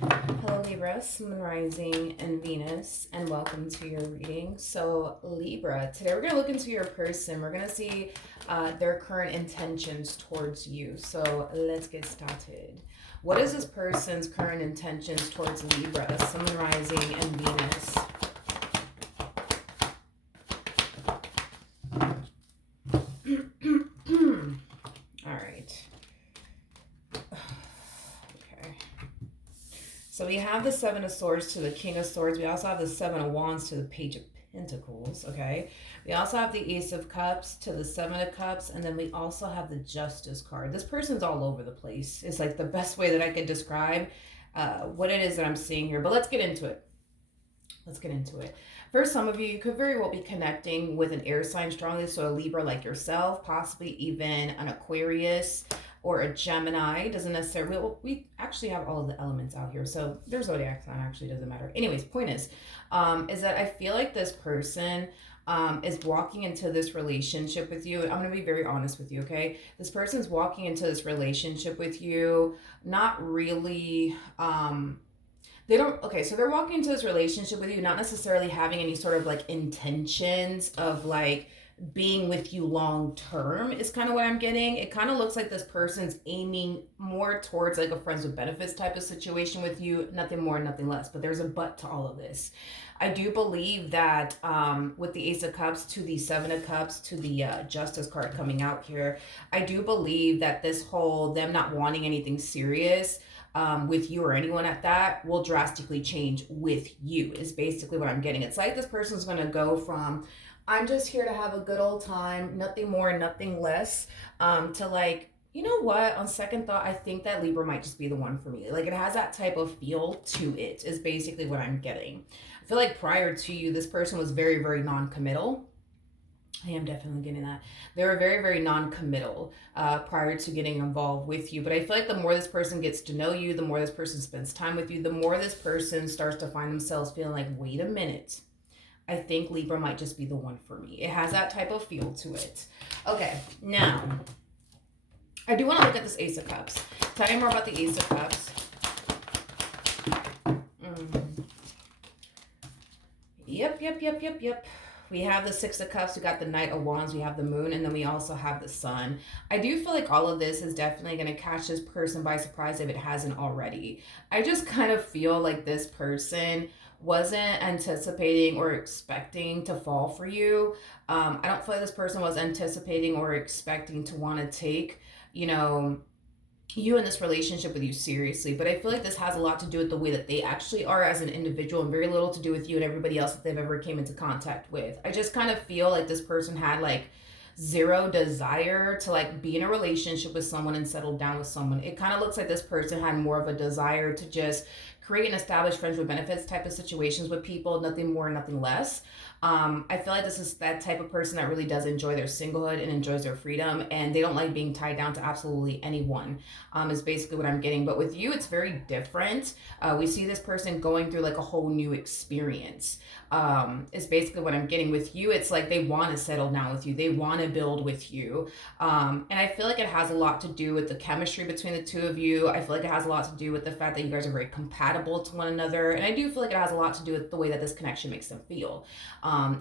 Hello Libra, Sun Rising and Venus, and welcome to your reading. So Libra, today we're going to look into your person. We're going to see their current intentions towards you. So let's get started. What is this person's current intentions towards Libra, Sun Rising and Venus? All right. So we have the Seven of Swords to the King of Swords. We also have the Seven of Wands to the Page of Pentacles, okay? We also have the Ace of Cups to the Seven of Cups, and then we also have the Justice card. This person's all over the place. It's like the best way that I could describe what it is that I'm seeing here. But let's get into it. For some of you, you could very well be connecting with an air sign strongly, so a Libra like yourself, possibly even an Aquarius or a Gemini. Doesn't necessarily, we actually have all of the elements out here, so their zodiac sign actually doesn't matter. Anyways, point is that I feel like this person is walking into this relationship with you. I'm going to be very honest with you, okay? This person's walking into this relationship with you, not really... so they're walking into this relationship with you, not necessarily having any sort of like intentions of like being with you long term is kind of what I'm getting. It kind of looks like this person's aiming more towards like a friends with benefits type of situation with you, nothing more, nothing less. But there's a but to all of this. I do believe that with the Ace of Cups to the Seven of Cups to the Justice card coming out here, I do believe that this whole them not wanting anything serious with you or anyone at that will drastically change with you is basically what I'm getting. It's like this person's going to go from I'm just here to have a good old time, nothing more, nothing less, to like, you know what, on second thought, I think that Libra might just be the one for me. Like it has that type of feel to it is basically what I'm getting. I feel like prior to you, this person was very, very non-committal. I am definitely getting that. They were very, very non-committal prior to getting involved with you. But I feel like the more this person gets to know you, the more this person spends time with you, the more this person starts to find themselves feeling like, wait a minute, I think Libra might just be the one for me. It has that type of feel to it. Okay, now, I do want to look at this Ace of Cups. Tell me more about the Ace of Cups. Yep. We have the Six of Cups, we got the Knight of Wands, we have the Moon, and then we also have the Sun. I do feel like all of this is definitely going to catch this person by surprise if it hasn't already. I just kind of feel like this person wasn't anticipating or expecting to fall for you. I don't feel like this person was anticipating or expecting to want to take, you in this relationship with you seriously, but I feel like this has a lot to do with the way that they actually are as an individual and very little to do with you and everybody else that they've ever came into contact with. I just kind of feel like this person had like zero desire to like be in a relationship with someone and settle down with someone. It kind of looks like this person had more of a desire to just create and establish friends with benefits type of situations with people, nothing more, nothing less. I feel like this is that type of person that really does enjoy their singlehood and enjoys their freedom, and they don't like being tied down to absolutely anyone, is basically what I'm getting. But with you, it's very different. We see this person going through like a whole new experience, is basically what I'm getting. With you, it's like they want to settle down with you. They want to build with you. And I feel like it has a lot to do with the chemistry between the two of you. I feel like it has a lot to do with the fact that you guys are very compatible to one another. And I do feel like it has a lot to do with the way that this connection makes them feel.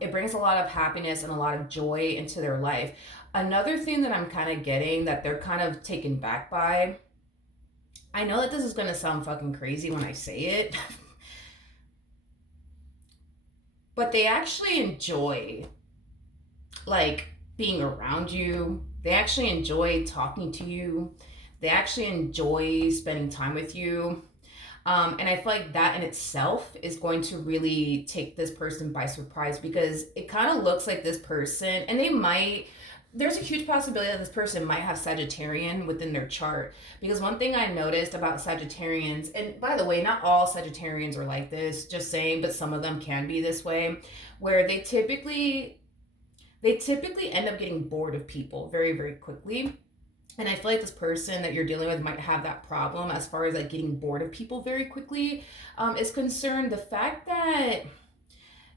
It brings a lot of happiness and a lot of joy into their life. Another thing that I'm kind of getting that they're kind of taken back by, I know that this is going to sound fucking crazy when I say it, but they actually enjoy like being around you. They actually enjoy talking to you. They actually enjoy spending time with you. And I feel like that in itself is going to really take this person by surprise, because it kind of looks like this person, and there's a huge possibility that this person might have Sagittarian within their chart. Because one thing I noticed about Sagittarians, and by the way, not all Sagittarians are like this, just saying, but some of them can be this way, where they typically end up getting bored of people very, very quickly. And I feel like this person that you're dealing with might have that problem as far as like getting bored of people very quickly is concerned. The fact that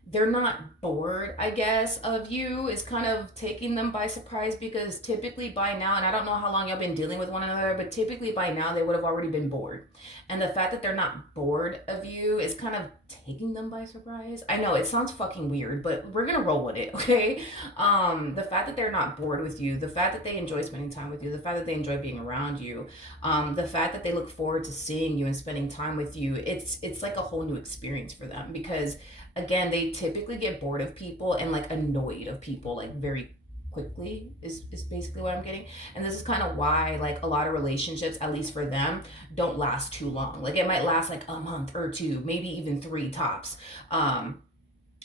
they're not bored, I guess, of you is kind of taking them by surprise, because typically by now, and I don't know how long y'all been dealing with one another, but typically by now they would have already been bored. And the fact that they're not bored of you is kind of taking them by surprise. I know it sounds fucking weird, but we're gonna roll with it, okay? The fact that they're not bored with you, the fact that they enjoy spending time with you, the fact that they enjoy being around you, the fact that they look forward to seeing you and spending time with you, it's like a whole new experience for them, because again, they typically get bored of people and like annoyed of people like very quickly is basically what I'm getting. And this is kind of why like a lot of relationships, at least for them, don't last too long. Like it might last like a month or two, maybe even three tops.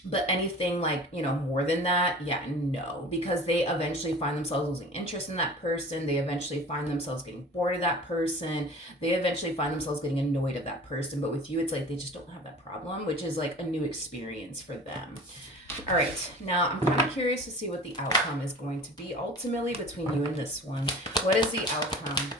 But anything like, more than that, yeah, no, because they eventually find themselves losing interest in that person. They eventually find themselves getting bored of that person. They eventually find themselves getting annoyed of that person. But with you, it's like they just don't have that problem, which is like a new experience for them. All right, now I'm kind of curious to see what the outcome is going to be ultimately between you and this one. What is the outcome?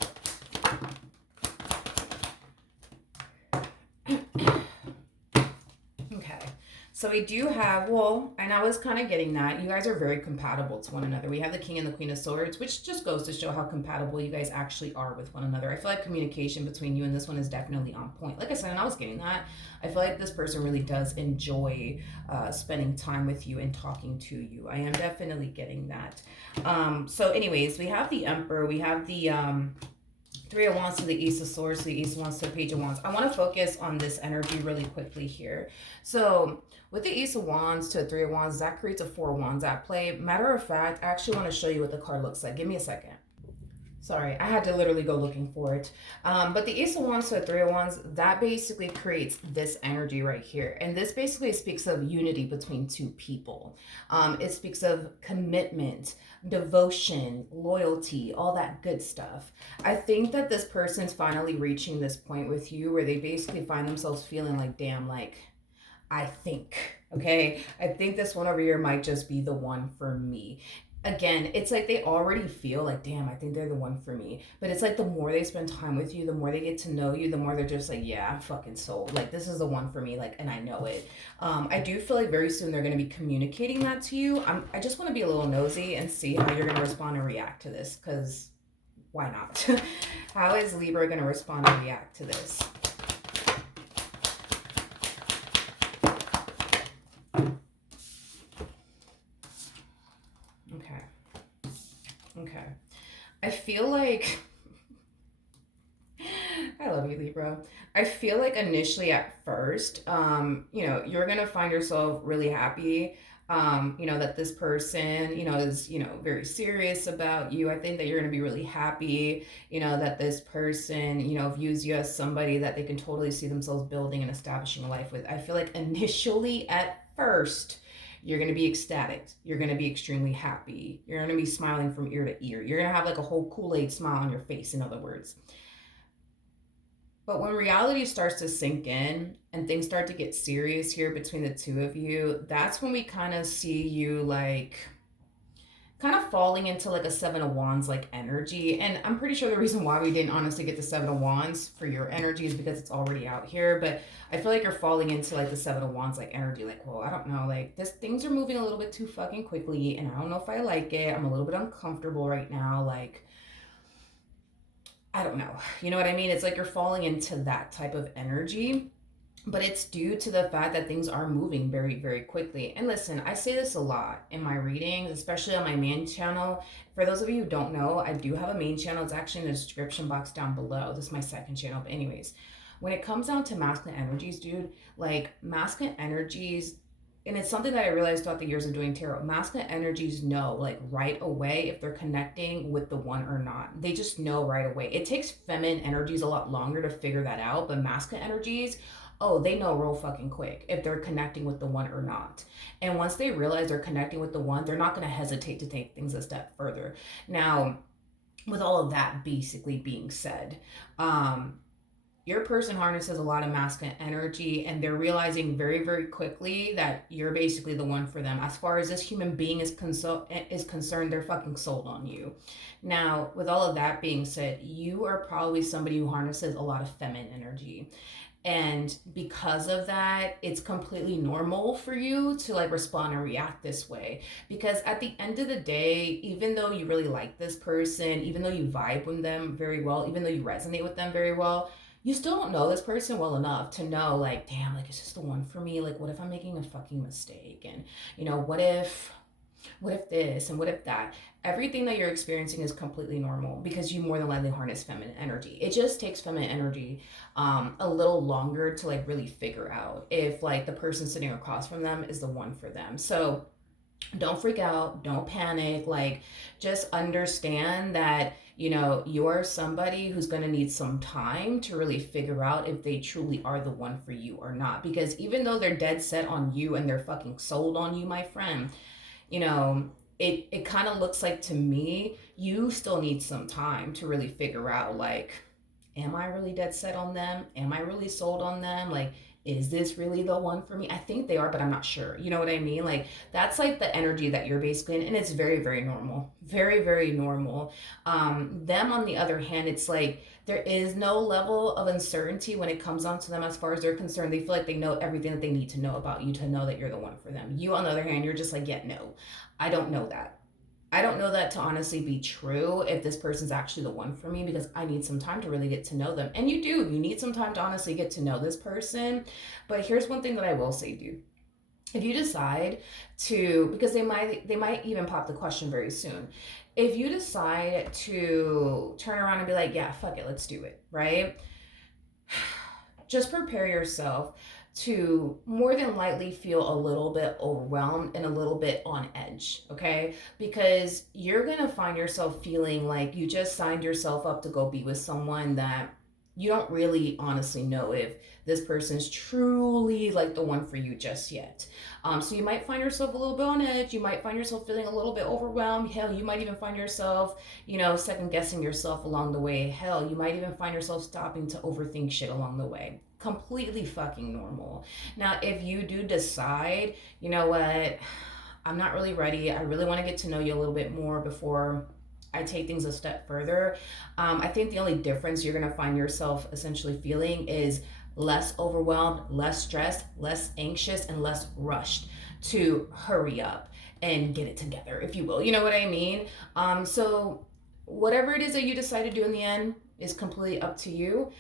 So we do have, well, and I was kind of getting that. You guys are very compatible to one another. We have the King and the Queen of Swords, which just goes to show how compatible you guys actually are with one another. I feel like communication between you and this one is definitely on point. Like I said, and I was getting that. I feel like this person really does enjoy spending time with you and talking to you. I am definitely getting that. So anyways, we have the Emperor. We have the... Three of Wands to the Ace of Swords, to the Ace of Wands to the Page of Wands. I want to focus on this energy really quickly here. So with the Ace of Wands to the Three of Wands, that creates a Four of Wands at play. Matter of fact, I actually want to show you what the card looks like. Give me a second. Sorry, I had to literally go looking for it. But the Ace of Wands to the Three of Wands, that basically creates this energy right here. And this basically speaks of unity between two people. It speaks of commitment, devotion, loyalty, all that good stuff. I think that this person's finally reaching this point with you where they basically find themselves feeling like, damn, like, I think, okay? I think this one over here might just be the one for me. Again, it's like they already feel like, damn, I think they're the one for me. But it's like the more they spend time with you, the more they get to know you, the more they're just like, yeah, I'm fucking sold. Like, this is the one for me. Like, and I know it. I do feel like very soon they're going to be communicating that to you. I just want to be a little nosy and see how you're going to respond and react to this, because why not? How is Libra going to respond and react to this? Okay. I feel like I love you, Libra. I feel like initially at first, you're gonna find yourself really happy, that this person, is, very serious about you. I think that you're gonna be really happy, that this person, views you as somebody that they can totally see themselves building and establishing a life with. I feel like initially at first, you're going to be ecstatic. You're going to be extremely happy. You're going to be smiling from ear to ear. You're going to have like a whole Kool-Aid smile on your face, in other words. But when reality starts to sink in and things start to get serious here between the two of you, that's when we kind of see you like kind of falling into like a Seven of Wands like energy. And I'm pretty sure the reason why we didn't honestly get the Seven of Wands for your energy is because it's already out here. But I feel like you're falling into like the Seven of Wands like energy. Like, well, I don't know, like things are moving a little bit too fucking quickly and I don't know if I like it. I'm a little bit uncomfortable right now. Like, I don't know. You know what I mean? It's like you're falling into that type of energy. But it's due to the fact that things are moving very, very quickly. And listen, I say this a lot in my readings, especially on my main channel. For those of you who don't know, I do have a main channel. It's actually in the description box down below. This is my second channel. But anyways, when it comes down to masculine energies, dude, like masculine energies, and it's something that I realized throughout the years of doing tarot, masculine energies know like right away if they're connecting with the one or not. They just know right away. It takes feminine energies a lot longer to figure that out, but masculine energies, oh, they know real fucking quick if they're connecting with the one or not. And once they realize they're connecting with the one, they're not going to hesitate to take things a step further. Now, with all of that basically being said, your person harnesses a lot of masculine energy, and they're realizing very, very quickly that you're basically the one for them. As far as this human being is concerned, they're fucking sold on you. Now, with all of that being said, you are probably somebody who harnesses a lot of feminine energy. And because of that, it's completely normal for you to like respond and react this way. Because at the end of the day, even though you really like this person, even though you vibe with them very well, even though you resonate with them very well, you still don't know this person well enough to know, like, damn, like, is this the one for me? Like, what if I'm making a fucking mistake? And, what if this and what if that? Everything that you're experiencing is completely normal because you more than likely harness feminine energy. It just takes feminine energy a little longer to like really figure out if like the person sitting across from them is the one for them. So don't freak out, don't panic, like just understand that you're somebody who's going to need some time to really figure out if they truly are the one for you or not, because even though they're dead set on you and they're fucking sold on you, my friend, you know, it kind of looks like to me you still need some time to really figure out, like, am I really dead set on them? Am I really sold on them? Like, is this really the one for me? I think they are, but I'm not sure. You know what I mean? Like, that's like the energy that you're basically in, and it's very, very normal. Very, very normal. Them, on the other hand, it's like there is no level of uncertainty when it comes on to them as far as they're concerned. They feel like they know everything that they need to know about you to know that you're the one for them. You, on the other hand, you're just like, yeah, no, I don't know that. I don't know that to honestly be true if this person's actually the one for me, because I need some time to really get to know them. And you do. You need some time to honestly get to know this person. But here's one thing that I will say, dude. If you decide to, because they might even pop the question very soon. If you decide to turn around and be like, yeah, fuck it, let's do it, right? Just prepare yourself to more than likely feel a little bit overwhelmed and a little bit on edge, okay? Because you're gonna find yourself feeling like you just signed yourself up to go be with someone that you don't really honestly know if this person's truly like the one for you just yet. So you might find yourself a little bit on edge. You might find yourself feeling a little bit overwhelmed. Hell, you might even find yourself, second guessing yourself along the way. Hell, you might even find yourself stopping to overthink shit along the way. Completely fucking normal. Now, if you do decide, you know what, I'm not really ready, I really want to get to know you a little bit more before I take things a step further, I think the only difference you're going to find yourself essentially feeling is less overwhelmed, less stressed, less anxious, and less rushed to hurry up and get it together, if you will. You know what I mean? So whatever it is that you decide to do in the end is completely up to you.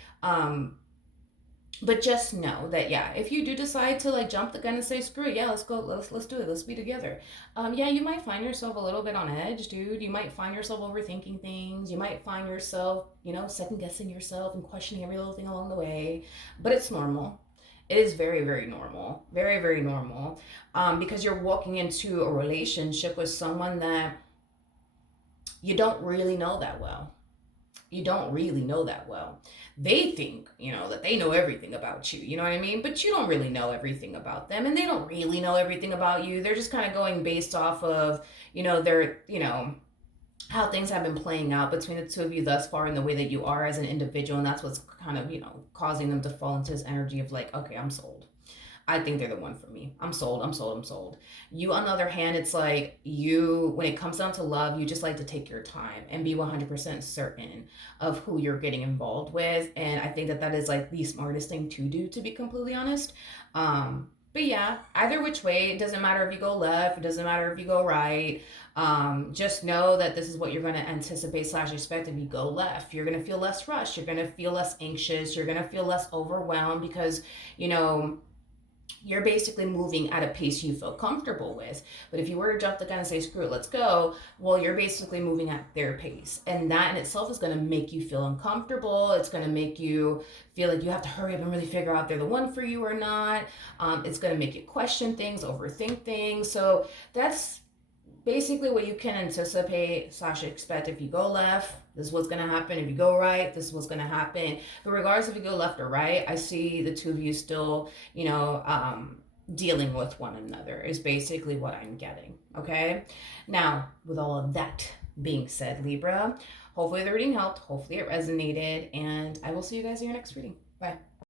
But just know that, yeah, if you do decide to like jump the gun and say screw it, yeah, let's go, let's do it, let's be together, yeah, you might find yourself a little bit on edge, dude. You might find yourself overthinking things. You might find yourself, second guessing yourself and questioning every little thing along the way. But it's normal. It is very, very normal. Very, very normal. Because you're walking into a relationship with someone that you don't really know that well. You don't really know that well. They think, that they know everything about you, you know what I mean? But you don't really know everything about them, and they don't really know everything about you. They're just kind of going based off of, their, how things have been playing out between the two of you thus far in the way that you are as an individual. And that's what's kind of, causing them to fall into this energy of like, okay, I'm sold. I think they're the one for me. I'm sold, I'm sold, I'm sold. You, on the other hand, it's like when it comes down to love, you just like to take your time and be 100% certain of who you're getting involved with. And I think that that is like the smartest thing to do, to be completely honest. But yeah, either which way, it doesn't matter if you go left, it doesn't matter if you go right. Just know that this is what you're going to anticipate / expect if you go left. You're going to feel less rushed. You're going to feel less anxious. You're going to feel less overwhelmed because, you're basically moving at a pace you feel comfortable with. But if you were to jump the gun and say, screw it, let's go, well, you're basically moving at their pace. And that in itself is going to make you feel uncomfortable. It's going to make you feel like you have to hurry up and really figure out if they're the one for you or not. It's going to make you question things, overthink things. So that's basically what you can anticipate / expect if you go left. This is what's going to happen. If you go right, this is what's going to happen. But regardless if you go left or right, I see the two of you still, dealing with one another is basically what I'm getting. Okay. Now, with all of that being said, Libra, hopefully the reading helped. Hopefully it resonated. And I will see you guys in your next reading. Bye.